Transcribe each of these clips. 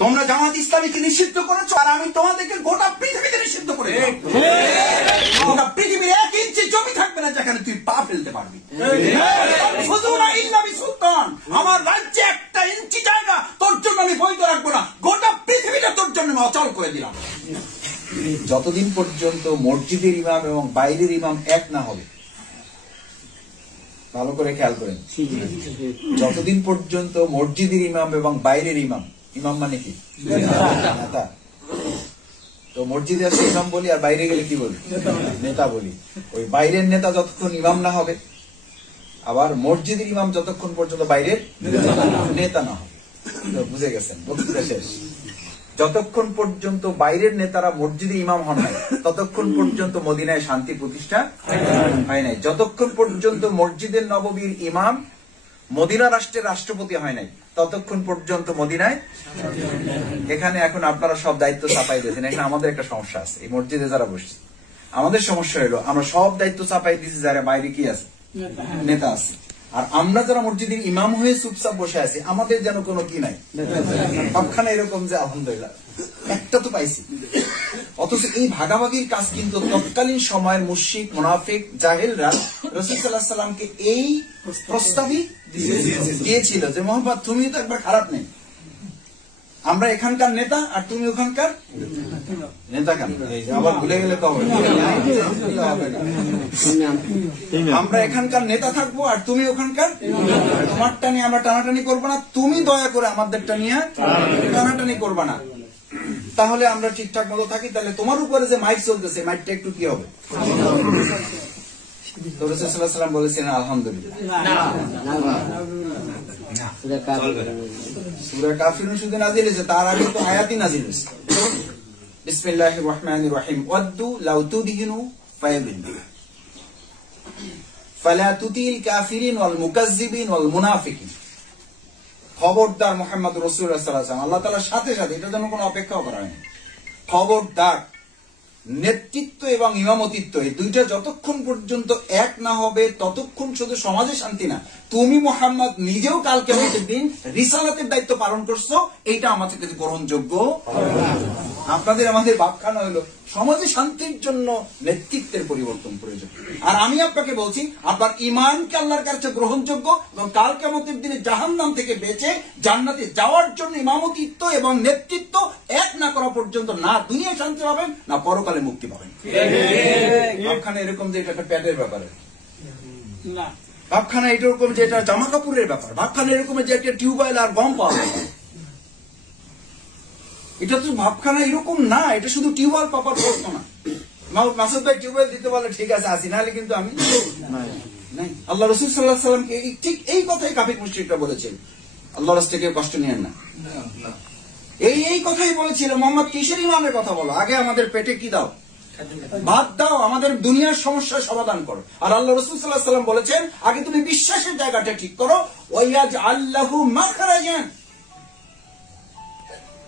তোমরা জামাত ইসলামীকে নিষিদ্ধ করেছো, আর আমি তোমাদেরকে গোটা পৃথিবীতে নিষিদ্ধ করে গোটা পৃথিবীর 1 ইঞ্চি জমি থাকবে না যেখানে তুই পা ফেলতে পারবি। সুলতান, আমার রাজ্যে 1 ইঞ্চি জায়গা তোর জন্য আমি বৈধ রাখবো না, গোটা পৃথিবীটা তোর জন্য আমি অচল করে দিলাম। যতদিন পর্যন্ত মসজিদের ইমাম এবং বাইরের ইমাম এক না হবে, ভালো করে খেয়াল করেন, যতদিন পর্যন্ত মসজিদের ইমাম এবং বাইরের ইমাম, ইমাম মানে কি নেতা, তো মসজিদে আসলে ইমাম বলি আর বাইরে গেলে কি বলি নেতা বলি, ওই বাইরের নেতা যতক্ষণ ইমাম না হবে, আবার মসজিদের ইমাম যতক্ষণ পর্যন্ত বাইরের নেতা না হবে, বুঝে গেছেন বক্তৃতা শেষ। যতক্ষণ পর্যন্ত বাইরের নেতারা মসজিদে ইমাম হন নাই ততক্ষণ পর্যন্ত মদিনায় শান্তি প্রতিষ্ঠা হয় নাই। যতক্ষণ পর্যন্ত মসজিদের নববীর ইমাম মদিনা রাষ্ট্রের রাষ্ট্রপতি হয় নাই ততক্ষণ পর্যন্ত মদিনায়। এখানে এখন আপনারা সব দায়িত্ব চাপাই দিয়েছেন, এখানে আমাদের একটা সমস্যা আছে। এই মসজিদে যারা বসছে আমাদের সমস্যা হলো আমরা সব দায়িত্ব চাপাই দিয়েছি যারা বাইরে কি আছে নেতা আছে, আর আমরা যারা মসজিদের ইমাম হয়ে চুপচাপ বসে আছি আমাদের যেন কোনো কি নাই, সবখানে এরকম যে আলহামদুলিল্লাহ একটা তো পাইছি। অথচ এই ভাগাভাগির কাজ কিন্তু তৎকালীন সময়ের মুশরিক মুনাফিক জাহেলরা রাসূল সাল্লাল্লাহু আলাইহি ওয়াসাল্লামকে এই প্রস্তাবই দিয়েছিল যে মোহাম্মদ তুমি তো একবার খারাপ নেই, আমরা এখানকার নেতা আর তুমি ওখানকার নেতা, কেন আবার ভুলে গেলে তো আমরা এখানকার নেতা থাকবো আর তুমি ওখানকার, তোমারটা নিয়ে আমরা টানাটানি করবো না, তুমি দয়া করে আমাদেরটা নিয়ে টানাটানি করবা না, তাহলে আমরা ঠিকঠাক মতো থাকি। তাহলে তোমার উপরে যে মাইক চলতেছে মাইকটা একটু কি হবে, তো রাসূল সাল্লাল্লাহু আলাইহি ওয়াসাল্লাম বলেছেন আলহামদুলিল্লাহ। সূরা কাফিরুন শুধু নাযিল হয়েছে, তার আগে তো আয়াতই নাযিল হয়েছে। বিসমিল্লাহির রহমানির রহিম, ওয়াদ্দু লাউ তুদহিনু ফায়াদহিনু ফালা তুতিল কাফিরিন ওয়াল মুকাজ্জিবিন ওয়াল মুনাফিকিন। খবরদার মুহাম্মদ রাসূলুল্লাহ সাল্লাল্লাহু আলাইহি ওয়াসাল্লাম, আল্লাহ তাআলার সাথে সাথে এটার জন্য কোনো অপেক্ষাও করা হয়নি, খবরদার নেতৃত্ব এবং ইমামতিত্ব এই দুইটা যতক্ষণ পর্যন্ত এক না হবে ততক্ষণ শুধু সমাজে শান্তি না, তুমি মুহাম্মদ নিজেও কাল কিয়ামতের দিন রিসালাতের দায়িত্ব পালন করছো, এইটা আমাদের কাছে গ্রহণযোগ্য। আপনাদের আমাদের ভাবখানা হলো সমাজে শান্তির জন্য নেতৃত্বের পরিবর্তন প্রয়োজন, আর আমি আপনাকে বলছি আপনার ইমানকে আল্লাহর কাছে গ্রহণযোগ্য এবং কাল কিয়ামতের দিনে জাহান্নাম থেকে বেঁচে জান্নাতে যাওয়ার জন্য ইমামতিত্ব এবং নেতৃত্ব এক না করা পর্যন্ত না দুনিয়ায় শান্তি পাবেন না পরকালে মুক্তি পাবেন। ভাবখানা এরকম যে এটা একটা প্যাটের ব্যাপারে, ভাবখানা এরকম যে এটা জামা কাপড়ের ব্যাপার, ভাবখানা এরকম যে একটা টিউবওয়েল আর গম পাওয়া যায়, এটা তো ভাবখানা এরকম না, এটা শুধু টিউবওয়েল পাপার প্রশ্ন না। মাসুদ ভাই টিউবওয়েল দিতে পারলে ঠিক আছে আসি, নাহলে কিন্তু আমি নাই। আল্লাহ রাসূল সাল্লাল্লাহু আলাইহি ওয়াসাল্লামকে ঠিক এই কথাই কাফির মুশরিকরা বলেছেন, আল্লাহর রাস্তায় কেউ কষ্ট নিয়েন না, এই কথাই বলেছিল। মোহাম্মদ কিসের ইমামের কথা বলো, আগে আমাদের পেটে কি দাও, ভাত দাও, আমাদের দুনিয়ার সমস্যার সমাধান করো। আর আল্লাহ রাসূল সাল্লাল্লাহু আলাইহি ওয়াসাল্লাম বলেছেন আগে তুমি বিশ্বাসের জায়গাটা ঠিক করো, ওয়ায়াজআল লাহু মাখরাজান,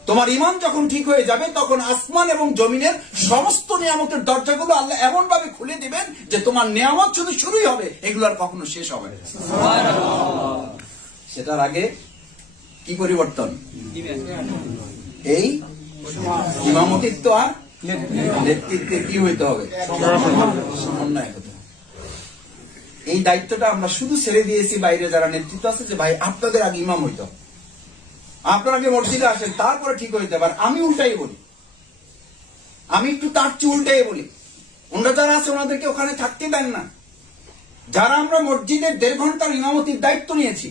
তোমার ইমান যখন ঠিক হয়ে যাবে তখন আসমান এবং জমিনের সমস্ত নিয়ামতের দরজাগুলো আল্লাহ এমন ভাবে খুলে দিবেন যে তোমার নিয়ামত শুধু শুরুই হবে, এগুলো আর কখনো শেষ হবে না। সেটার আগে কি পরিবর্তন, এই ইমামতিত্ব আর নেতৃত্বে কি হইতে হবে, সমন্বয় হতে হবে। এই দায়িত্বটা আমরা শুধু ছেড়ে দিয়েছি বাইরে যারা নেতৃত্ব আছে যে ভাই আপনাদের আগে ইমাম হইতে হবে, আপনারা আগে মসজিদে আসেন তারপরে ঠিক হইতে পারে। আমি উল্টাই বলি, আমি একটু তার চেয়ে উল্টাই বলি, ওনারা যারা আছে ওনাদেরকে ওখানে থাকতে দেন না। যারা আমরা মসজিদের 1.5 ঘন্টার ইমামতির দায়িত্ব নিয়েছি,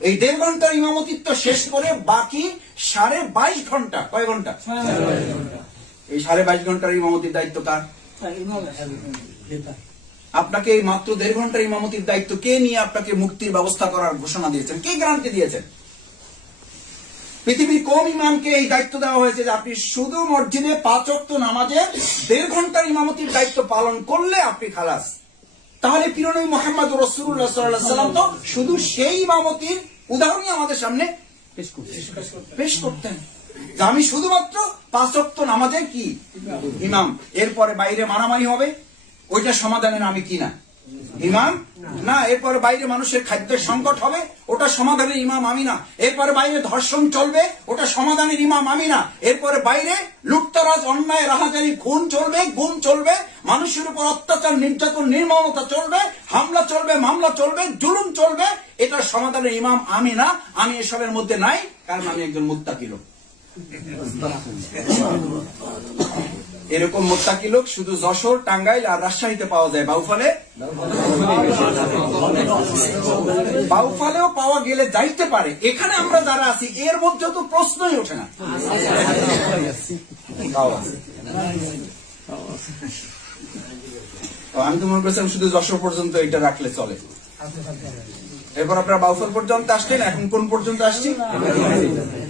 এই 1.5 ঘন্টার ইমামতিত্ব শেষ করে বাকি 22.5 ঘন্টা, কয় ঘন্টা, এই 22.5 ঘন্টার ইমামতির দায়িত্ব কার? আপনাকে এই মাত্র 1.5 ঘন্টার ইমামতির দায়িত্ব কে নিয়ে আপনাকে মুক্তির ব্যবস্থা করার ঘোষণা দিয়েছেন, কে গ্যারান্টি দিয়েছেন? পৃথিবীর কোন ইমামকে এই দায়িত্ব দেওয়া হয়েছে যে আপনি শুধু মসজিদে 5 ওয়াক্ত নামাজের 1.5 ঘন্টার ইমামতির দায়িত্ব পালন করলে আপনি খালাস? তাহলে প্রিয়নবী মুহাম্মদ রাসূলুল্লাহ সাল্লাল্লাহু আলাইহি ওয়াসাল্লাম তো শুধু সেই ইমামতির উদাহরণই আমাদের সামনে পেশ করতেন, আমি শুধুমাত্র 5 ওয়াক্ত নামাজের কি ইমাম, এরপরে বাইরে মারামারি হবে ওইটা সমাধানের আমি কি না ইমাম না। এরপরে বাইরে মানুষের খাদ্যের সংকট হবে, ওটা সমাধানের ইমাম আমি না। এরপরে বাইরে ধর্ষণ চলবে, ওটা সমাধানের ইমাম আমি না। এরপরে বাইরে লুটতরাজ, অন্যায়, রাহাজানি, খুন চলবে, গুম চলবে, মানুষের উপর অত্যাচার, নির্যাতন, নির্মমতা চলবে, হামলা চলবে, মামলা চলবে, জুলুম চলবে, এটার সমাধানের ইমাম আমি না। আমি এসবের মধ্যে নাই, কারণ আমি একজন মুত্তাকি লোক। এরকম মুত্তাকি লোক শুধু যশোর, টাঙ্গাইল আর রাজশাহীতে পাওয়া যায়। বাউফালেও পাওয়া গেলে যাইতে পারে। এখানে আমরা যারা আছি এর মধ্যে তো প্রশ্নই ওঠে না। আমি তো মনে করছিলাম শুধু যশোর পর্যন্ত এটা রাখলে চলে। এরপর আপনারা বাউফল পর্যন্ত আসছেন, এখন কোন পর্যন্ত আসছি?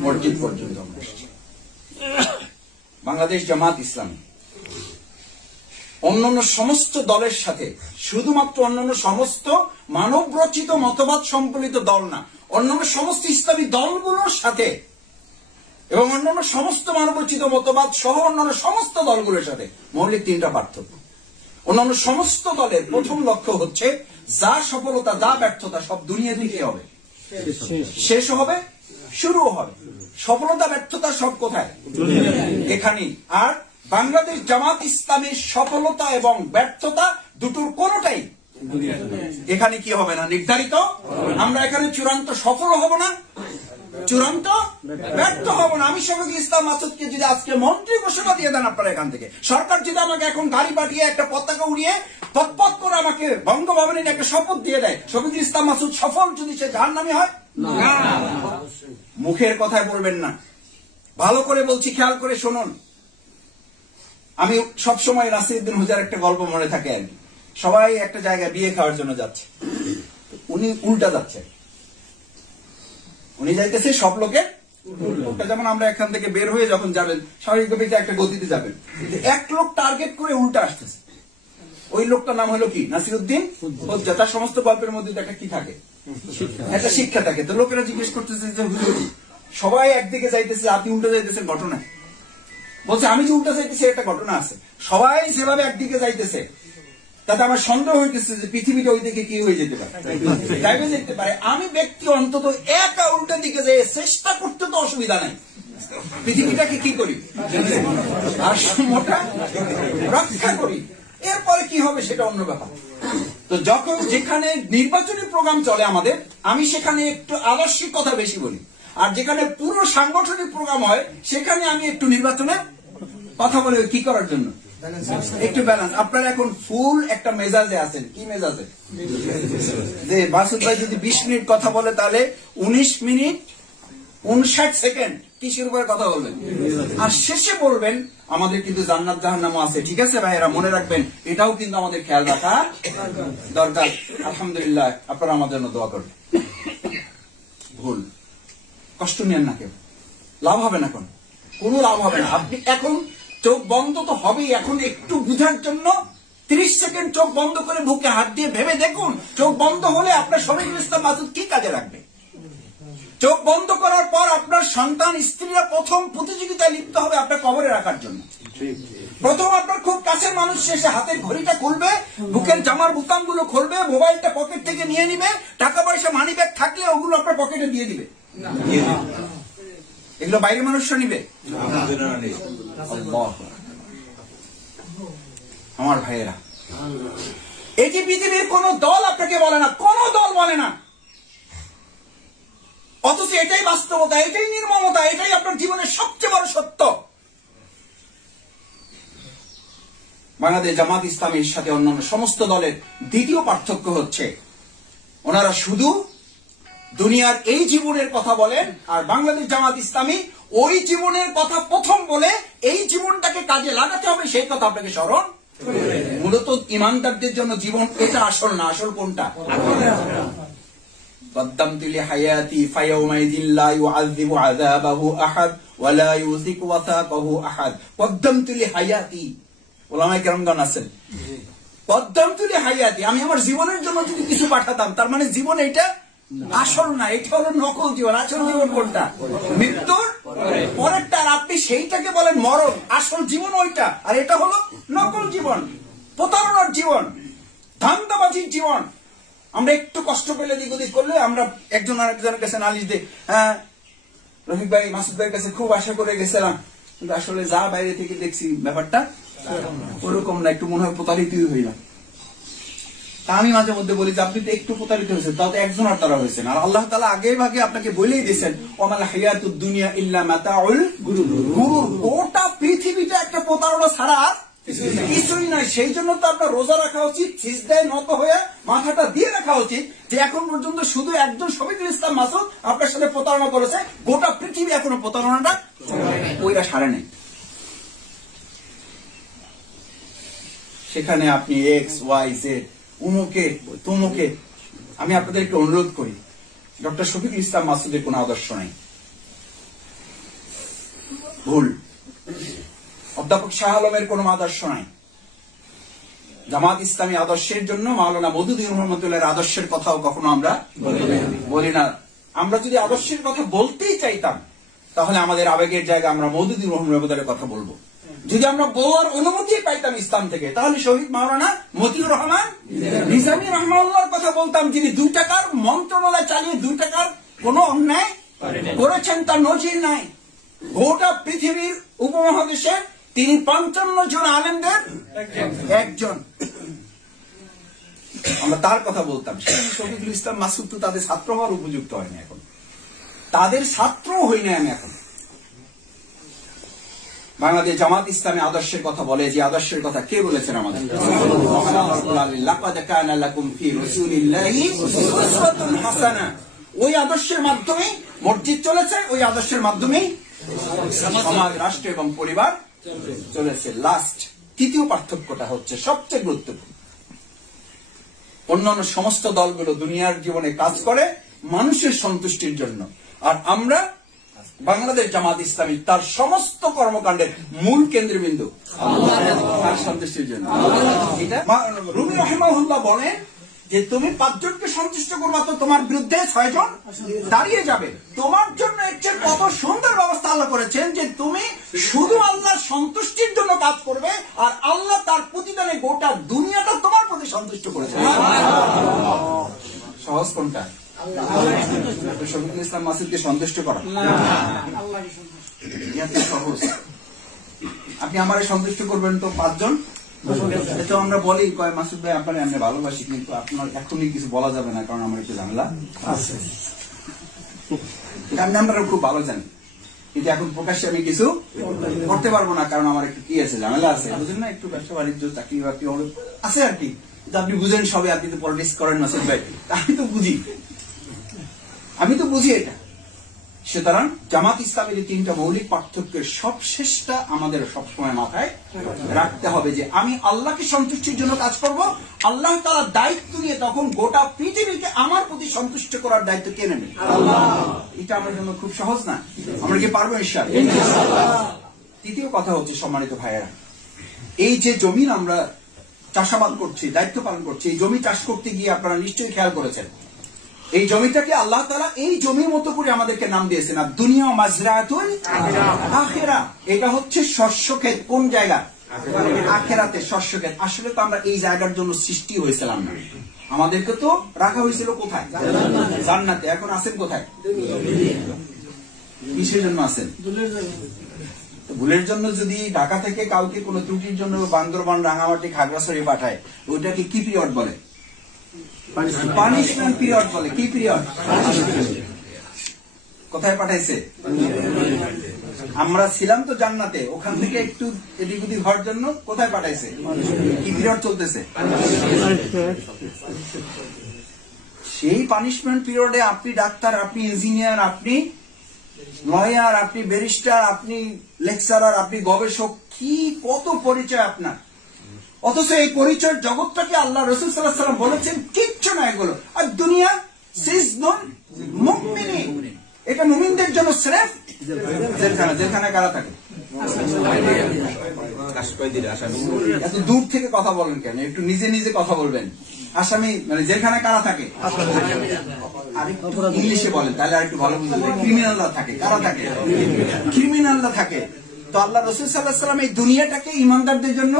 মসজিদ পর্যন্ত আমরা আসছি। বাংলাদেশ জামাত ইসলামী অন্যান্য সমস্ত দলের সাথে, শুধুমাত্র অন্যান্য সমস্ত মানব রচিত মতবাদ সম্বলিত দল না, অন্যান্য সমস্ত ইসলামী দলগুলোর সাথে এবং অন্যান্য সমস্ত মানব রচিত মতবাদ সহ অন্যান্য সমস্ত দলগুলোর সাথে মৌলিক তিনটা পার্থক্য। অন্যান্য সমস্ত দলের প্রথম লক্ষ্য হচ্ছে যা সফলতা, যা ব্যর্থতা সব দুনিয়া থেকে হবে, শেষ হবে, শুরুও হবে। সফলতা ব্যর্থতা সব কোথায়? এখানেই। আর বাংলাদেশ জামাত ইসলামের সফলতা এবং ব্যর্থতা দুটোর কোনটাই এখানে কি হবে না, নির্ধারিত। আমরা এখানে চূড়ান্ত সফল হব না, চূড়ান্ত ব্যর্থ হব না। আমি শফিকুল ইসলাম মাসুদকে যদি আজকে মন্ত্রী ঘোষণা দিয়ে দেন আপনারা এখান থেকে, সরকার যদি আমাকে এখন গাড়ি পাঠিয়ে একটা পতাকা উড়িয়ে পথ করে আমাকে বঙ্গভবনে একটা শপথ দিয়ে দেয়, শফিকুল ইসলাম মাসুদ সফল, যদি সে জাহান্নামী হয়? মুখের কথায় বলবেন না, ভালো করে বলছি, খেয়াল করে শুনুন। আমি সবসময় নাসিরউদ্দিন হুজার একটা গল্প মনে থাকে আর কি। সবাই একটা জায়গায় বিয়ে খাওয়ার জন্য যাচ্ছে, উনি উল্টা যাচ্ছে। উনি যাইতেছে সব লোকের উল্টা। যেমন আমরা এখান থেকে বের হয়ে যখন যাবেন স্বাভাবিকভাবে একটা গতিতে যাবেন, কিন্তু এক লোক টার্গেট করে উল্টা আসতেছে। ওই লোকটার নাম হলো কি? নাসিরউদ্দিন হুজা। তার সমস্ত গল্পের মধ্যে একটা কি থাকে? একটা শিক্ষা থাকে। তো লোকেরা জিজ্ঞেস করতেছে যে হুজুর সবাই একদিকে যাইতেছে, আপনি উল্টা যাইতেছেন, ঘটনা বলছে আমি যে উল্টা যাইতেছি একটা ঘটনা আছে। সবাই যেভাবে একদিকে যাইতেছে তাতে আমার সন্দেহ হইতেছে যে পৃথিবীটা ওই দিকে কি হয়ে যেতে পারে, যাইবে যেতে পারে। আমি ব্যক্তি অন্তত একা উল্টা দিকে যাই, চেষ্টা করতে তো অসুবিধা নাই, পৃথিবীটাকে কি করি, ভারসাম্যটা রক্ষা করি। এরপরে কি হবে সেটা অন্য ব্যাপার। তো যখন যেখানে নির্বাচনী প্রোগ্রাম চলে আমাদের, আমি সেখানে একটু আদর্শিক কথা বেশি বলি, আর যেখানে পুরো সাংগঠনিক প্রোগ্রাম হয় সেখানে আমি একটু নির্বাচনের কথা বলি। কি করার জন্য? একটু ব্যালেন্স। আপনারা এখন ফুল একটা মেজাজে আছেন। কি মেজাজে? যে মাসুদ ভাই যদি 20 মিনিট কথা বলে তাহলে 19 মিনিট 59 সেকেন্ড কিসের উপরে কথা বলবেন, আর শেষে বলবেন আমাদের কিন্তু জান্নাত জাহান্নাম আছে। ঠিক আছে ভাইয়েরা, মনে রাখবেন, এটাও কিন্তু আমাদের খেয়াল রাখা দরকার। আলহামদুলিল্লাহ, আপনারা আমাদের জন্য দোয়া করবেন। ভুল, কষ্ট নেন না, কেউ লাভ হবে না, কোনো লাভ হবে না। আপনি এখন চোখ বন্ধ তো হবেই। এখন একটু বুঝার জন্য 30 সেকেন্ড চোখ বন্ধ করে বুকে হাত দিয়ে ভেবে দেখুন, চোখ বন্ধ হলে আপনার শফিকুল ইসলাম মাসুদ কি কাজে লাগবে। চোখ বন্ধ করার পর আপনার সন্তান, স্ত্রীরা প্রথম প্রতিযোগিতায় লিপ্ত হবে আপনার কবরে রাখার জন্য। প্রথম আপনার খুব কাছের মানুষ এসে হাতের ঘড়িটা খুলবে, বুকের জামার বোতামগুলো খুলবে, মোবাইলটা পকেট থেকে নিয়ে নিবে, টাকা পয়সা মানি ব্যাগ থাকলে ওগুলো আপনার পকেটে দিয়ে দিবে। এগুলো বাইরে মানুষরা নিবে? আমার ভাইয়েরা, এটি পৃথিবীর কোন দল আপনাকে বলে না, কোন দল বলে না। অথচ এটাই বাস্তবতা, এটাই নির্মমতা, এটাই আপনার জীবনের সবচেয়ে বড় সত্য। বাংলাদেশ জামাত ইসলামীর সাথে অন্যান্য সমস্ত দলের দ্বিতীয় পার্থক্য হচ্ছে ওনারা শুধু দুনিয়ার এই জীবনের কথা বলেন, আর বাংলাদেশ জামাত ইসলামী ওই জীবনের কথা প্রথম বলে এই জীবনটাকে কাজে লাগাতে হবে সেই কথা আপনাকে স্মরণ। মূলত ইমানদারদের জন্য জীবন এটা আসল না। আসল কোনটা? قدمت لحياتي فيومئذ لا يعذب عذابه أحد ولا يوثق وثاقه أحد قدمت لحياتي ওলামায়ে কেরামগণ আছেন, قدمت لحياتي, আমি আমার জীবনের জন্য যদি কিছু পাঠাতাম, তার মানে জীবন এটা আসল না, এটা হলো নকল জীবন। আসল জীবন কোনটা? মৃত্যুর পরেরটা। আর আপনি সেইটাকে বলেন মরণ। আসল জীবন ওইটা, আর এটা হলো নকল জীবন, প্রতারণার জীবন, ধান্দাবাজির জীবন। আমরা একটু কষ্ট পেলে দিক ওদিক করলে আমরা একজন আরেকজনের কাছে নালিশ দিই, হ্যাঁ রফিক ভাই মাসুদ ভাইয়ের কাছে খুব আশা করে গেছিলাম, কিন্তু আসলে যা বাইরে থেকে দেখছি ব্যাপারটা ওরকম না, একটু মনে হয় প্রতারিতই হইলাম। তা আমি মাঝে মধ্যে বলি যে আপনি তো একটু প্রতারিত হয়েছেন, তাও তো একজন আর তারা হয়েছেন। আর আল্লাহ তাআলা আগে ভাগে আপনাকে বলেই দিয়েছেন ওয়ামাল হায়াতুদ দুনিয়া ইল্লা মাতাউল গুরুর। গোটা পৃথিবীটা একটা প্রতারণা ছাড়া কিছুই নাই। সেই জন্য তো আপনার রোজা রাখা উচিত, সিজদায় নত হয়ে মাথাটা দিয়ে রাখা উচিত যে এখন পর্যন্ত শুধু একজন শফিকুল ইসলাম মাসুদ আপনার সাথে প্রতারণা করেছে, গোটা পৃথিবী এখনো প্রতারণাটা ওইটা সারে নেই। সেখানে আপনি এক্স ওয়াই জেড উমুকে তুমুকে, আমি আপনাদেরকে অনুরোধ করি ডক্টর শফিকুল ইসলাম মাসুদের কোন আদর্শ নাই, ভুল। অধ্যাপক শাহ আলমের কোন আদর্শ নাই। জামাত ইসলামী আদর্শের জন্য মাওলানা মওদুদী রহমতুল্লাহর আদর্শের কথাও কখনো আমরা বলি না। আমরা যদি আদর্শের কথা বলতেই চাইতাম তাহলে আমাদের আবেগের জায়গা আমরা মওদুদী রহমতুল্লাহর কথা বলবো। যদি আমরা বলার অনুমতি পাইতাম ইসলাম থেকে তাহলে শহীদ মাওলানা মতিউর রহমান নিজামী রহমাতুল্লাহর কথা বলতাম, যিনি 2 টাকার মন্ত্রণালয় চালিয়ে 2 টাকার কোন অন্যায় করেছেন তার নজির নাই। গোটা পৃথিবীর উপমহাদেশে তিনি 55 জন আলেমদের একজন, আমরা তার কথা বলতাম। শফিকুল ইসলাম মাসুদ তো তাদের ছাত্র হওয়ার উপযুক্ত হয়নি, এখন তাদের ছাত্র হই না আমি। এখন বাংলাদেশ জামাত ইসলামী আদর্শের কথা বলে, যে আদর্শের কথা কে বলেছেন আমাদের? লাকাদ কানা লাকুম ফি রাসূলিল্লাহি উসওয়াতুন হাসানাহ। ওই আদর্শের মাধ্যমে মসজিদ চলেছে, ওই আদর্শের মাধ্যমে সমাজ, রাষ্ট্র এবং পরিবার চলেছে। লাস্ট তৃতীয় পার্থক্যটা হচ্ছে সবচেয়ে গুরুত্বপূর্ণ। অন্যান্য সমস্ত দলগুলো দুনিয়ার জীবনে কাজ করে মানুষের সন্তুষ্টির জন্য, আর আমরা বাংলাদেশ জামাত ইসলামী তার সমস্ত কর্মকাণ্ডের মূল কেন্দ্রবিন্দু তার সন্তুষ্টির জন্য। এটা রুমি রাহিমাহুল্লাহ বলেন যে তুমি 5 জনকে সন্তুষ্ট করবা তো তোমার বিরুদ্ধে 6 জন দাঁড়িয়ে যাবে। তোমার জন্য একটা কত সুন্দর ব্যবস্থা আল্লাহ করেছেন যে তুমি শুধু আল্লাহর সন্তুষ্টির জন্য কাজ করবে, আর আল্লাহ তার প্রতিদানে গোটা দুনিয়াটা তোমার প্রতি সন্তুষ্ট করেছেন। সহজ কোনটা? শফিকুল ইসলাম মাসুদকে সন্তুষ্ট করা সহজ। আপনি আমারে সন্তুষ্ট করবেন তো 5 জন, এটা আমরা বলি কয় মাসুদ ভাই আপনার আমরা ভালোবাসি, কিন্তু আপনার এখনই কিছু বলা যাবে না কারণ আমার একটু ঝামেলা আছে। আমি আপনারা খুব ভালো জানি, কিন্তু এখন প্রকাশ্যে আমি কিছু করতে পারবো না কারণ আমার একটু কি আছে, ঝামেলা আছে, বুঝলেন না? একটু ব্যবসা বাণিজ্য চাকরি বাকরি আছে আর কি। আপনি বুঝেন সবে, আপনি তো পলিটিক্স করেন মাসুদ ভাই, আমি তো বুঝি এটা। সুতরাং জামাত ইসলামের 3টা মৌলিক পার্থক্যের সবশেষটা আমাদের সবসময় মাথায় রাখতে হবে যে আমি আল্লাহকে সন্তুষ্টির জন্য কাজ করব। আল্লাহ তাআলা দায়িত্ব নিয়ে তখন গোটা পৃথিবীকে আমার প্রতি সন্তুষ্ট করার দায়িত্ব কে নেবেন? আল্লাহ। এটা আমার জন্য খুব সহজ না, আমরা কি পারবো ইনশাআল্লাহ? তৃতীয় কথা হচ্ছে সম্মানিত ভাইয়েরা, এই যে জমিন আমরা চাষাবাদ করছি, দায়িত্ব পালন করছি, এই জমি চাষ করতে গিয়ে আপনারা নিশ্চয়ই খেয়াল করেছেন এই জমিটাকে আল্লাহ তাআলা এই জমির মতো করে আমাদেরকে নাম দিয়েছেন আর দুনিয়া মাজরাতুল আখিরা। এটা হচ্ছে শস্য ক্ষেত। কোন জায়গা? আখিরাতে শস্য ক্ষেত। আসলে তো আমরা এই জায়গার জন্য সৃষ্টি হয়েছিলাম না, আমাদেরকে তো রাখা হয়েছিল কোথায়? জান্নাতে। এখন আছেন কোথায়? কিসের জন্য আছেন? ভুলের জন্য যদি ঢাকা থেকে কাউকে কোনো ত্রুটির জন্য বান্দরবান, রাঙামাটি, খাগড়াছড়ি পাঠায়, ওইটাকে কি পিরিয়ড বলে? পানিশমেন্ট পিরিয়ড বলে। কি পিরিয়ড? কোথায় পাঠাইছে? আমরা ছিলাম তো জান্নাতে, ওখান থেকে একটু এদিক ওদিক হওয়ার জন্য কোথায় পাঠাইছে? কি পিরিয়ড চলতেছে? সেই পানিশমেন্ট পিরিয়ডে আপনি ডাক্তার, আপনি ইঞ্জিনিয়ার, আপনি লয়ার, আপনি ব্যারিস্টার, আপনি লেকচারার, আপনি গবেষক, কি কত পরিচয় আপনার। অথচ এই পরিচয় জগৎটাকে আল্লাহ রাসূল সাল্লাল্লাহু আলাইহি ওয়াসাল্লাম বলেছেন কিচ্ছু না এগুলো। আর দুনিয়া সিজনুল মুমিনিন, এটা মুমিনদের জন্য স্রেফ জেলখানা। জেলখানায় কারা থাকে? এত দূর থেকে কথা বলেন কেন? একটু নিজে নিজে কথা বলবেন। আসামি মানে জেলখানায় কারা থাকে? আর ইংলিশে বলেন তাহলে আর একটু ভালো বুঝবেন। ক্রিমিনালরা থাকে। কারা থাকে? ক্রিমিনালরা থাকে। তো আল্লাহ রাসূল সাল্লাল্লাহু আলাইহি ওয়াসাল্লাম এই দুনিয়াটাকে ইমানদারদের জন্য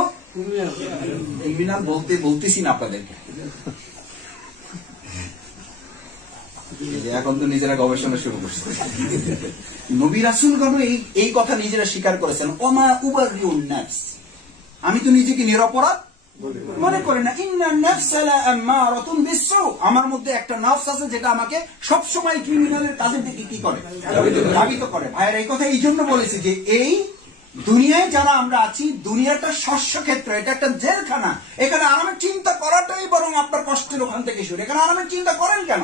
ক্রিমিনাল বলতেছি না আপনাদেরকে, এখন তো নিজেরা গবেষণা শুরু করছে। নবী রাসূলগণ এই কথা নিজেরা স্বীকার করেছেন, ওমা উবারিউন নাফস, আমি তো নিজেকে নিরপরাধ মনে করি না। ইন্নান নাফসা লাআম্মারাতুন বিসসু, আমার মধ্যে একটা নফস আছে যেটা আমাকে সব সময় ক্রিমিনালের কাজের দিকে কি করে, ধাবিত করে। ভাইয়ের এই কথা এই জন্য বলেছি যে এই দুনিয়ায় যারা আমরা আছি, দুনিয়াটা শস্য ক্ষেত্র, এটা একটা জেলখানা। এখানে আরামের চিন্তা করাটাই বরং আপনার কষ্টের ওখান থেকে শুরু। এখানে আরামের চিন্তা করেন কেন?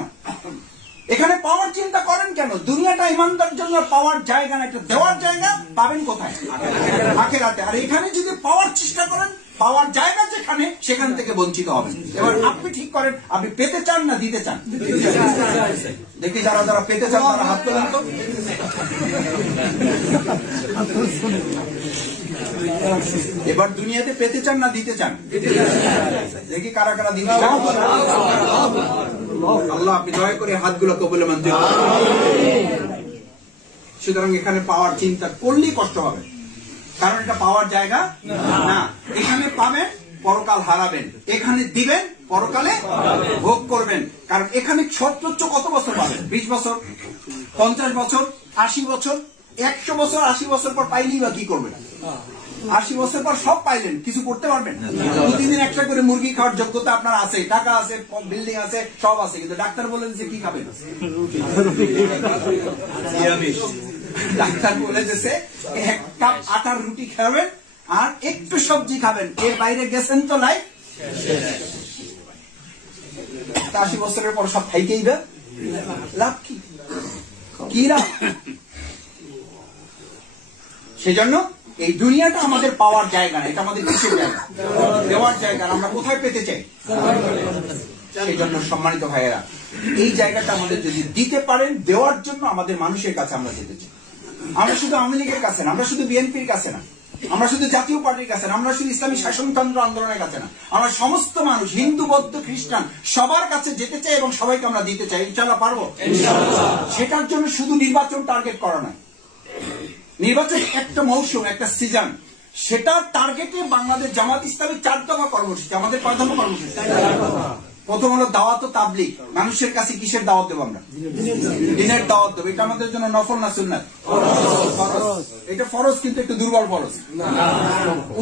এখানে পাওয়ার চিন্তা করেন কেন? দুনিয়াটা ইমানদার জন্য পাওয়ার জায়গা না, একটা দেওয়ার জায়গা। পাবেন কোথায়? আখিরাতে। আর এখানে যদি পাওয়ার চেষ্টা করেন, পাওয়ার জায়গা যেখানে, সেখান থেকে বঞ্চিত হবেন। এবার আপনি ঠিক করেন, আপনি পেতে চান না দিতে চান? দেখি যারা যারা পেতে চান তারা হাত তোলেন তো। এবার দুনিয়াতে পেতে চান না দিতে চান? দেখি কারা কারা দিতে চান। আল্লাহ আপনি দয়া করে হাতগুলো কবুলে মঞ্জুর করুন। সুতরাং এখানে পাওয়ার চিন্তা করলেই কষ্ট হবে, কারণ এটা পাওয়ার জায়গা না। এখানে পাবেন, পরকাল হারাবেন। এখানে দিবেন, পরকালে ভোগ করবেন। কারণ এখানে সর্বোচ্চ কত বছর পাবেন? 20 বছর, 50 বছর, 80 বছর, 100 বছর। 80 বছর পর পাইলেই বা কি করবেন? 80 বছর পর সব পাইলেন, কিছু করতে পারবেন? প্রতিদিন একটা করে মুরগি খাওয়ার যোগ্যতা আপনার আছে, টাকা আছে, বিল্ডিং আছে, সব আছে, কিন্তু ডাক্তার বলেন যে কি খাবেন? ডাক্তার বলে দিয়েছে 1 কাপ আটার রুটি খাবেন আর একটু সবজি খাবেন, এর বাইরে গেছেন তো নাই। 80 বছরের পর সব খাইতেই বা লাভ কি? কি লাভ? সেজন্য এই দুনিয়াটা আমাদের পাওয়ার জায়গা না, এটা আমাদের কিসের জায়গা? দেওয়ার জায়গা। আমরা কোথায় পেতে চাই? সেই জন্য সম্মানিত ভাইয়েরা, এই জায়গাটা আমাদের যদি দিতে পারেন, দেওয়ার জন্য আমাদের মানুষের কাছে আমরা যেতে চাই। আমরা শুধু আওয়ামী লীগের কাছে না, আমরা শুধু বিএনপির কাছে না, আমরা শুধু জাতীয় পার্টির কাছে না, আমরা শুধু ইসলামী শাসনতন্ত্র আন্দোলনের কাছে না, আমরা সমস্ত মানুষ, হিন্দু, বৌদ্ধ, খ্রিস্টান, সবার কাছে যেতে চাই এবং সবাইকে আমরা দিতে চাই। ইনশাআল্লাহ পারবো। সেটার জন্য শুধু নির্বাচন টার্গেট করা নয়। নির্বাচন একটা মৌসুম, একটা সিজন। সেটার টার্গেটে বাংলাদেশ জামাত ইসলামী 4 দফা কর্মসূচি, আমাদের 5 দফা কর্মসূচি। প্রথম হলো দাওয়াত ও তাবলীগ। মানুষের কাছে কিসের দাওয়াত দেবো আমরা? দিনের দাওয়াত দেবো। এটা আমাদের জন্য নফল না সুন্নাত? এটা ফরজ, কিন্তু একটু দুর্বল ফরজ।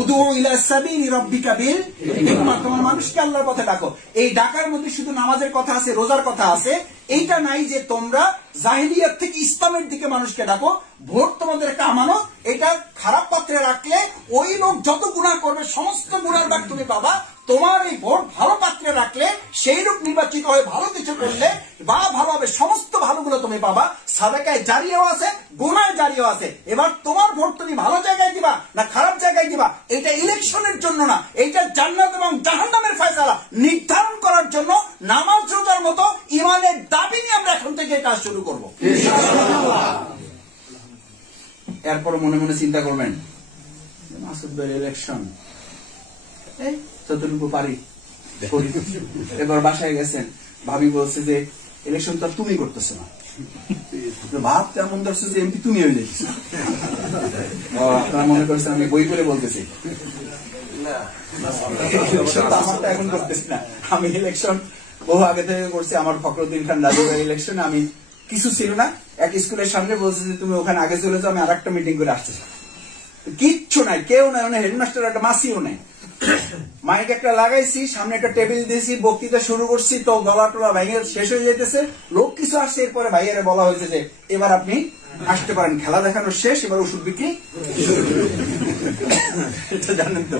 উদু ইলা সাবিলি রাব্বিকা বিল হিকমা, তোমার মানুষকে আল্লাহর পথে ডাকো। এই ডাকার মধ্যে শুধু নামাজের কথা আছে, রোজার কথা আছে। এইটা নাই যে তোমরা জাহিলিয়াত থেকে ইসলামের দিকে মানুষকে ডাকো। ভোট তোমাদের একটা আমানত, এটা খারাপ পাত্রে রাখলে ওই লোক যত গুনাহ করবে সমস্ত গুনার ভাগ তুমি পাবা। তোমার এই ভোট ভালো পাত্রে রাখলে, সেই লোক নির্বাচিত হয়ে ভালো কিছু করলে বা ভালো হবে, সমস্ত ভালোগুলো তুমি পাবা। সাদাকায় জারিয়াও আছে, গুনায় জারিয়াও আছে। এবার তোমার ভোট তুমি ভালো জায়গায় দিবা না খারাপ জায়গায় দিবা, এটা ইলেকশনের জন্য না, এটা জান্নাত এবং জাহান্নামের ফয়সালা নির্ধারণ করার জন্য নামাজ রোজার মতো ইমানের দাবি নিয়ে আমরা এখন থেকে কাজ শুরু করব। এরপর মনে মনে চিন্তা করবেন, মাসুদ ভাই ইলেকশন যতটুকু পারি করি। এবার বাসায় গেছেন, ভাবি বলছে যে ইলেকশন তো তুমি করতেছো না, ভাব তেমন ধরছে যে এমপি তুমি হয়ে যাচ্ছ। আপনারা মনে করছেন আমি বই করে বলতেছি, আমারটা এখন করতেছি না। আমি ইলেকশন বহু আগে থেকে করছি। আমার ফখরুদ্দিন খান রাজুভাই ইলেকশনে আমি কিছু ছিল না, এক স্কুলের সামনে বলছে যে তুমি ওখানে আগে চলে যাও, আমি আর একটা মিটিং করে আসছি। কিচ্ছু নাই, কেউ নাই, হেডমাস্টার একটা মাসিও নাই। মাইক একটা লাগাইছি, সামনে একটা টেবিল দিয়েছি, বক্তৃতা শুরু করছি, তো গলা টলা ভাইয়ের শেষ হয়ে যেতেছে, লোক কিছু আসছে। এরপরে ভাইয়েরা বলা হয়েছে যে এবার আপনি আসতে পারেন, খেলা দেখানোর শেষ, এবার ওষুধ বিক্রি। জানেন তো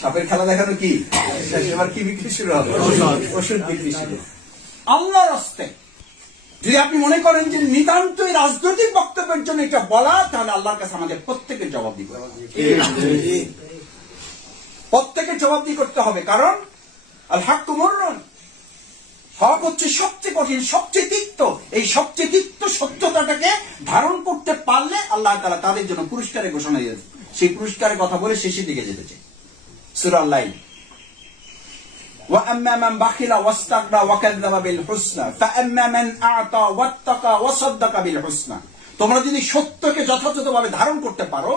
সাপের খেলা দেখানো কি শেষ, এবার কি বিক্রি শুরু হবে? ওষুধ বিক্রি শুরু। আল্লাহর রাস্তায় যদি আপনি মনে করেন যে নিতান্তই রাজনৈতিক বক্তব্যের জন্য এটা বলা, তাহলে আল্লাহর কাছে আমাদের প্রত্যেকের জবাব দিতে হবে। প্রত্যেকের জবাবদি করতে হবে। কারণ আল হাক্কু মুররুন, হক হচ্ছে সবচেয়ে কঠিন, সবচেয়ে তিক্ত। এই সবচেয়ে তিক্ত সত্যতাটাকে ধারণ করতে পারলে আল্লাহ তাআলা তাদের জন্য পুরস্কারের ঘোষণা দিয়েছে। সেই পুরস্কারের কথা বলে শেষের দিকে যেতে চাই। সূরা আল-লাইল, ওয়া আম্মা মান বাখিলা ওয়াস্তাগনা ওয়া কাযাবা বিল হুসনা ফাআম্মা মান আ'তা ওয়াত্তাকা ওয়া সাদ্দাকা বিল হুসনা। তোমরা যদি সত্যকে যথাযথভাবে ধারণ করতে পারো,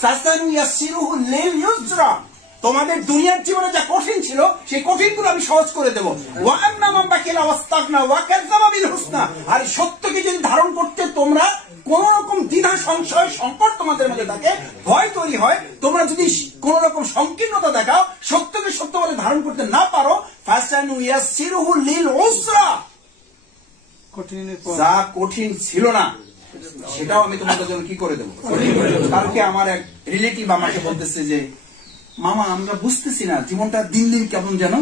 ফাসানুয়াসসিরুহু লিল ইউসরা, তোমাদের দুনিয়ার জীবনে যা কঠিন ছিল সেই কঠিনগুলো আমি সহজ করে দেবো। আর সত্যকে যদি ধারণ করতে তোমরা কোন রকম দ্বিধা সংশয় সংকট তোমাদের মধ্যে থাকে, ভয় তৈরি হয়, তোমরা যদি কোন রকম সংকীর্ণতা দেখাও, সত্যকে সত্য বলে ধারণ করতে না পারো, যা কঠিন ছিল না সেটাও আমি তোমাদের জন্য কি করে দেবো। কালকে আমার এক রিলেটিভ আমাকে বলতেছে যে মামা আমরা বুঝতেছি না জীবনটা দিন দিন কেমন যেন,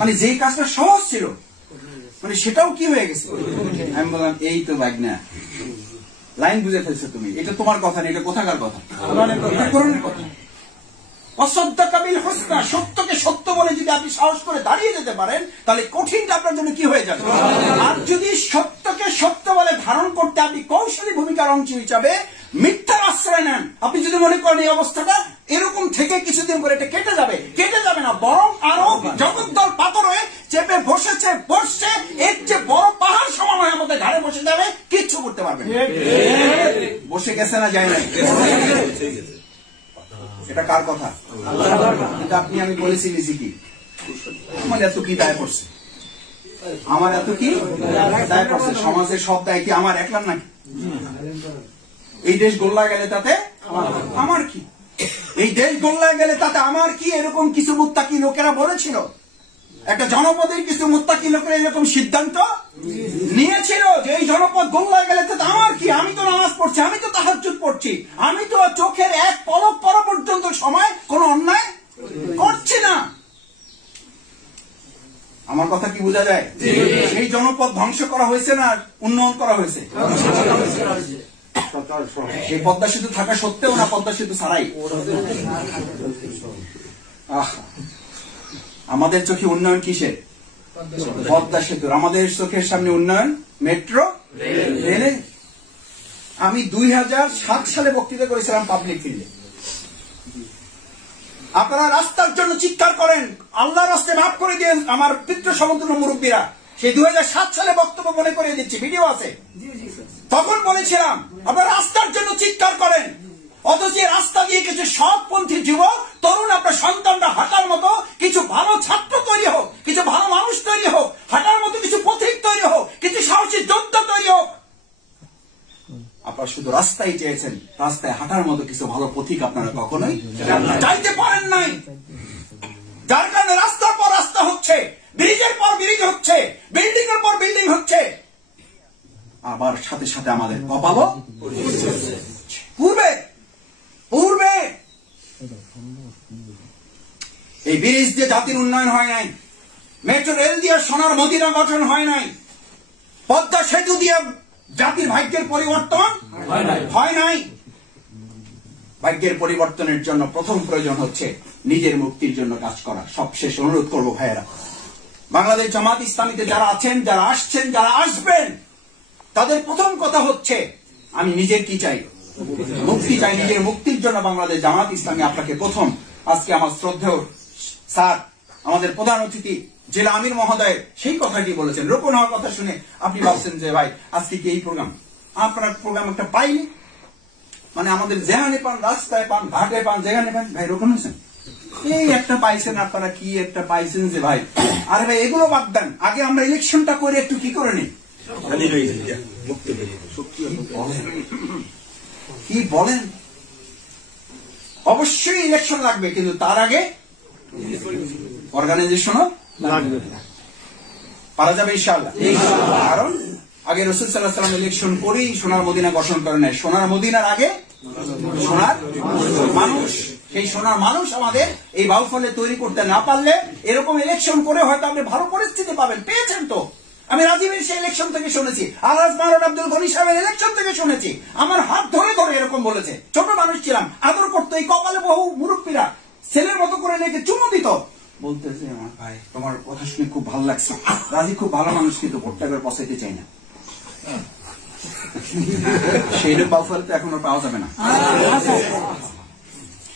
মানে যেই কাজটা সহজ ছিল মানে সেটাও কি হয়ে গেছে। আমি বললাম এই তো বাগনা লাইন বুঝে ফেলছো তুমি, এটা তোমার কথা না, এটা কোথাকার কথা, কোরআনের কথা। অসদ্দাকাবিল হোসনা, সত্যকে সত্য বলে যদি আপনি সাহস করে দাঁড়িয়ে যেতে পারেন তাহলে কঠিনটা আপনার জন্য কি হয়ে যাবে। আর যদি সত্যকে সত্য বলে ধারণ করতে আপনি কৌশলী ভূমিকার অংশ হিসাবে মিথ্যার আশ্রয় নেন, আপনি যদি মনে করেন এই অবস্থাটা এরকম থেকে কিছুদিন পরে এটা কেটে যাবে, কেটে যাবে না, বরং আরো জগদ্দল পাথর হয়ে চেপে বসেছে, বসছে, এর চেয়ে বড় পাহাড় সমান হয়ে আমাদের ঘাড়ে বসে যাবে, কিচ্ছু করতে পারবে না। বসে গেছে না যায় না, এটা কার কথা? কিন্তু আপনি আমি বলেছি কি আমার এত কি দায় পড়ছে, আমার এত কি দায় পড়ছে, সমাজের সব দায় কি আমার একলার নাকি? এই দেশ গোল্লা গেলে তাতে আমার কি, এই দেশ গোল্লা গেলে তাতে আমার কি? এরকম কিছু মুত্তাকি লোকেরা বলেছিল, একটা জনপদের কিছু মুত্তাকি লোকেরা এরকম সিদ্ধান্ত নিয়েছিল যে এই জনপদ গোল্লায় গেলে তাতে আমার কি? আমি তো নামাজ পড়ছি, আমি তো তাহাজ্জুদ পড়ছি, আমি তো চোখের এক পলক পর পর্যন্ত সময় কোন অন্যায় করছি না। আমার কথা কি বোঝা যায়? সেই জনপদ ধ্বংস করা হয়েছে না উন্নয়ন করা হয়েছে? এই পদ্মা সেতু থাকা সত্ত্বেও না পদ্মা সেতু ছাড়াই আমাদের চোখে উন্নয়ন কিসের? পদ্মা সেতু। আমাদের চোখের সামনে উন্নয়ন মেট্রো রেলে। আমি 2007 সালে বক্তৃতা করেছিলাম পাবলিক ফিল্ডে। আপনারা রাস্তার জন্য চিৎকার করেন, আল্লাহ রাস্তায় মাফ করে দিয়ে আমার পিতৃ সমতুল্য মুরব্বীরা, সেই 2007 সালে বক্তব্য মনে করে দিচ্ছি, ভিডিও আছে। তখন বলেছিলাম আপনারা রাস্তার জন্য চিৎকার করেন, অথচ রাস্তা দিয়ে কিছু সৎপন্থী যুবক তরুণ আপনার সন্তানরা হাঁটার মতো কিছু ভালো ছাত্র তৈরি হোক, কিছু ভালো মানুষ তৈরি হোক, হাঁটার মতো কিছু পথিক তৈরি হোক, কিছু সাহসী যোদ্ধা তৈরি হোক। আপনারা শুধু রাস্তায় চেয়েছেন, রাস্তায় হাঁটার মতো কিছু ভালো পথিক আপনারা কখনোই চাইতে পারেন নাই। যার কারণে রাস্তার পর রাস্তা হচ্ছে, ব্রিজের পর ব্রিজ হচ্ছে, বিল্ডিং এর পর বিল্ডিং হচ্ছে, আবার সাথে সাথে আমাদের কপালও পূর্বে পূর্বে এই ব্রিজ দিয়ে জাতির উন্নয়ন হয় নাই, মেট্রো রেল দিয়ে সোনার মদিনা গঠন হয় নাই, পদ্মা সেতু দিয়ে জাতির ভাগ্যের পরিবর্তন হয় নাই। ভাগ্যের পরিবর্তনের জন্য প্রথম প্রয়োজন হচ্ছে নিজের মুক্তির জন্য কাজ করা। সবশেষ অনুরোধ করবো ভাইয়েরা, বাংলাদেশ জামাত ইসলামীতে যারা আছেন, যারা আসছেন, যারা আসবেন, তাদের প্রথম কথা হচ্ছে আমি নিজের কি চাই? মুক্তি চাই। নিজের মুক্তির জন্য বাংলাদেশ জামাত ইসলামী আপনাকে প্রথম, আজকে আমার শ্রদ্ধেয় স্যার আমাদের প্রধান অতিথি জেলা আমির মহোদয় সেই কথাটি বলেছেন। রোপণ হওয়ার কথা শুনে আপনি ভাবছেন যে ভাই আজকে কি এই প্রোগ্রাম, আপনার প্রোগ্রাম একটা পাইনি, মানে আমাদের যেখানে পান, রাস্তায় পান, ঘাটে পান, যেখানে পান, ভাই রোপণ হয়েছেন, এই একটা পাইছেন, আপনারা কি একটা পাইছেন যে ভাই। আরে ভাই এগুলো বাদ দেন, আগে আমরা ইলেকশনটা করে একটু কি করে নিই। কি বলেন? অবশ্যই ইলেকশন লাগবে, কিন্তু তার আগে অর্গানাইজেশনও লাগবে। পারা যাবে ইনশাআল্লাহ। কারণ আগে রাসূল সাল্লাল্লাহু আলাইহি ওয়াসাল্লাম ইলেকশন করেই সোনার মদিনা গঠন করে নেয়। সোনার মদিনার আগে সোনার মানুষ, সেই সোনার মানুষ আমাদের এই বাউফলে তৈরি করতে না পারলে এরকম ইলেকশন করে হয়তো আপনি ভালো পরিস্থিতি পাবেন। পেয়েছেন তো, আমি রাজীবের সেই ইলেকশন থেকে শুনেছি, আলহাজ মাওলানা আব্দুল গনি সাহেবের ইলেকশন থেকে শুনেছি, আমার হাত ধরে ধরে এরকম বলেছে। ছোট মানুষ ছিলাম, আদর করতো, এই কপালে বহু মুরব্বীরা ছেলের মতো করে রেখে চুমু দিত, বলতেছে আমার ভাই তোমার কথা শুনে খুব ভালো লাগছে, রাজি খুব ভালো মানুষ, কিন্তু ভোটটা এবার পচাইতে চাই না। সেইরকম বাউফল তো এখন পাওয়া যাবে না।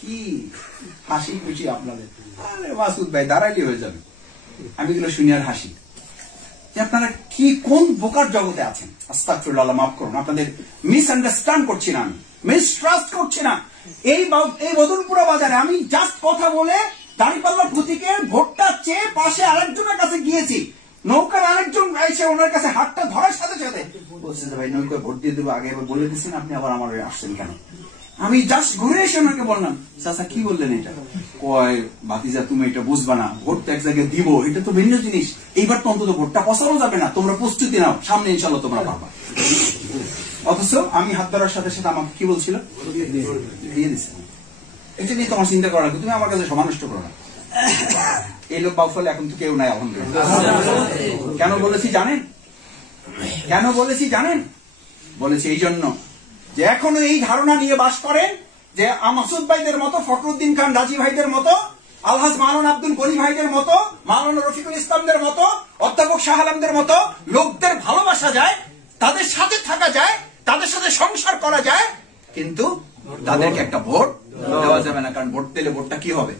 কি হাসি খুশি আপনাদের, আরে মাসুদ ভাই দাঁড়াইলে হয়ে যাবে। আমি এগুলো শুনি আর হাসি যে আপনারা কি কোন বোকার জগতে আছেন। আস্তাগফিরুল্লাহ, মাফ করুন, আপনাদের মিস আন্ডারস্ট্যান্ড করছি না, আমি মিসট্রাস্ট করছি না, এই বদলপুরা বাজারে আমি জাস্ট কথা বলে দাঁড়িপাল্লা প্রতীকে ভোটটা চেয়ে পাশে আরেকজনের কাছে গিয়েছি। নৌকার আরেকজন এসে ওনার কাছে হাতটা ধরার সাথে সাথে বলছে যে ভাই নৌকায় ভোট দিয়ে দেবো, আগে এবার বলে দিচ্ছেন, আপনি আবার আমার আসছেন কেন? আমি জাস্ট ঘুরে এসে ওনাকে বললাম, চাচা কি বললেন এটা? কয় ভাতিজা তুমি এটা বুঝবা না, ভোট তো এক জায়গায় দিব, এটা তো ভিন্ন জিনিস, এইবার তো অন্তত ভোটটা পচানো যাবে না, তোমরা প্রস্তুতি নাও, সামনে ইনশাল্লাহ তোমরা পাবা। অথচ আমি হাত ধরার সাথে সাথে আমাকে কি বলছিল, দিয়ে দিচ্ছে। এটা নিয়ে তোমার চিন্তা করা, তুমি আমার কাছে সময় নষ্ট করো না। এই লোক বাউফলে এখন তো কেউ নাই আলহামদুলিল্লাহ। কেন বলেছি জানেন? কেন বলেছি জানেন? বলেছি এই জন্য যে এখনো এই ধারণা নিয়ে বাস করেন যে মাসুদ ভাইদের মতো, ফখরুদ্দিন খান রাজি ভাইদের মতো, আলহাজ মাওলানা আব্দুল গনি ভাইদের মতো, মাওলানা রফিকুল ইসলামদের মতো, অধ্যাপক শাহ আলমদের মতো লোকদের ভালোবাসা যায়, তাদের সাথে থাকা যায়, তাদের সাথে সংসার করা যায়, কিন্তু তাদেরকে একটা ভোট দেওয়া যাবে না। কারণ ভোট দিলে ভোটটা কি হবে?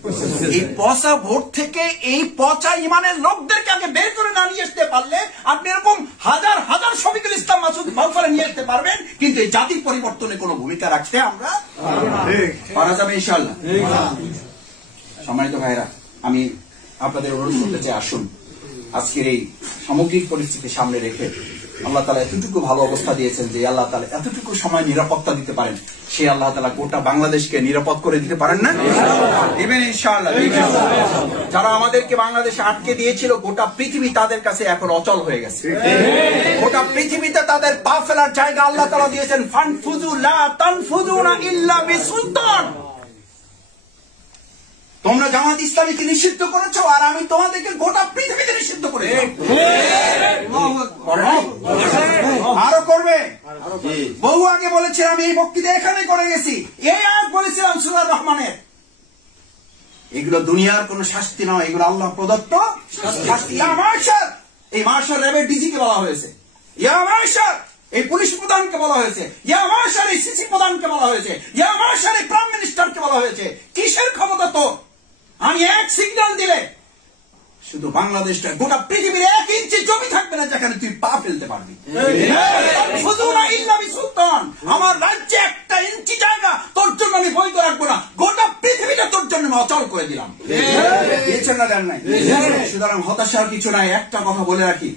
এই পচা ভোট থেকে এই পচা ইমানের লোকদেরকে আগে বের করে না নিয়ে আসতে পারলে আপনি এরকম হাজার হাজার শফিকুল ইসলাম মাসুদ বাউফলে নিয়ে আসতে পারবেন, কিন্তু এই জাতির পরিবর্তনে কোনো ভূমিকা রাখতে আমরা পারা যাবে ইনশাআল্লাহ। সম্মানিত ভাইরা, আমি আপনাদের অনুরোধ করতে চাই, আসুন আজকের এই সামগ্রিক পরিস্থিতি সামনে রেখে আল্লাহ তাআলা এতটুকু ভালো অবস্থা দিয়েছেন যে আল্লাহ তাআলা এতটুকু সময় নিরাপত্তা দিতে পারেন, সে আল্লাহ তাআলা গোটা বাংলাদেশকে নিরাপদ করে দিতে পারেন না? দিবেন ইনশাআল্লাহ। যারা আমাদেরকে বাংলাদেশে আটকে দিয়েছিল, গোটা পৃথিবী তাদের কাছে এখন অচল হয়ে গেছে। গোটা পৃথিবীতে তাদের পা ফেলার জায়গা আল্লাহ তাআলা দিয়েছেন। ফানফুযু লা তানফুযুনা ইল্লা বিসুলতান। তোমরা জামাত ইসলামীকে নিষিদ্ধ করেছো, আর আমি তোমাদেরকে গোটা পৃথিবীতে নিষিদ্ধ করে আরো করবে। বহু আগে বলেছে, আমি এই বক্তৃতা এখানে করে গেছি, এই আয়াত বলেছিলাম সূরা রহমানের। এগুলো দুনিয়ার কোন শাস্তি নয়, এগুলো আল্লাহ প্রদত্ত শাস্তি। এই মার্শাল র্যাবের ডিজিকে বলা হয়েছে, ইয়া মার্শাল এই পুলিশ প্রধানকে বলা হয়েছে, ইয়া মার্শাল এই সিসি প্রধানকে বলা হয়েছে, ইয়া মার্শাল এই প্রাইম মিনিস্টারকে বলা হয়েছে। কিসের ক্ষমতা তো? আমি এক সিগন্যাল দিলে শুধু বাংলাদেশটা, গোটা পৃথিবীর 1 ইঞ্চি জমি থাকবে না যেখানে তুই পা ফেলতে পারবি। আমার রাজ্যে 1 ইঞ্চি জায়গা তোর জন্য আমি বৈধ রাখবো না, গোটা পৃথিবীটা তোর জন্য আমি অচল করে দিলাম। দিয়েছেন না দেন নাই? সুতরাং হতাশার কিছু নাই। একটা কথা বলে রাখি,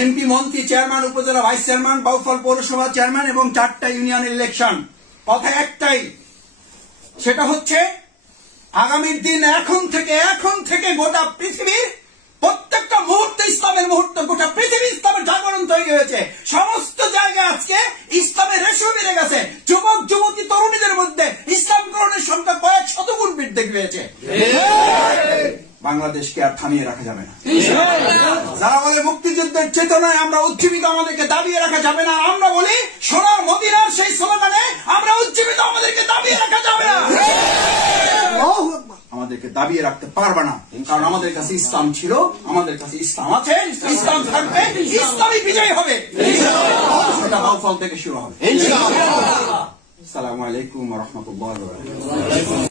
এমপি, মন্ত্রী, চেয়ারম্যান, উপজেলা ভাইস চেয়ারম্যান, বাউফল পৌরসভা চেয়ারম্যান এবং 4টা ইউনিয়নের ইলেকশন, কথা একটাই, সেটা হচ্ছে আগামীর দিন এখন থেকে গোটা পৃথিবীর প্রত্যেকটা মুহূর্তে ইসলামের মুহূর্ত, গোটা পৃথিবী ইসলামের জাগরণ তৈরি হয়েছে। সমস্ত জায়গায় আজকে ইসলামের রেশিও বেড়ে গেছে। যুবক যুবতী তরুণীদের মধ্যে ইসলাম গ্রহণের সংখ্যা কয়েক শতগুণ বৃদ্ধি পেয়েছে। বাংলাদেশকে আর থামিয়ে রাখা যাবে না। যারা বলে মুক্তিযুদ্ধের চেতনায় আমরা উজ্জীবিত, আমাদেরকে দাবিয়ে রাখা যাবে না, আমরা বলি সোনার মদিনার সেই স্লোগানে আমরা উজ্জীবিত, আমাদেরকে দাবিয়ে রাখা যাবে না। আমাদেরকে দাবিয়ে রাখতে পারবে না, কারণ আমাদের কাছে ইসলাম ছিল, আমাদের কাছে ইসলাম আছে, ইসলাম থাকবে, ইসলামই বিজয়ী হবে। সেটা বাউফল থেকে শুরু হবে। আসসালামু আলাইকুম ওয়া রাহমাতুল্লাহি ওয়া বারাকাতুহু।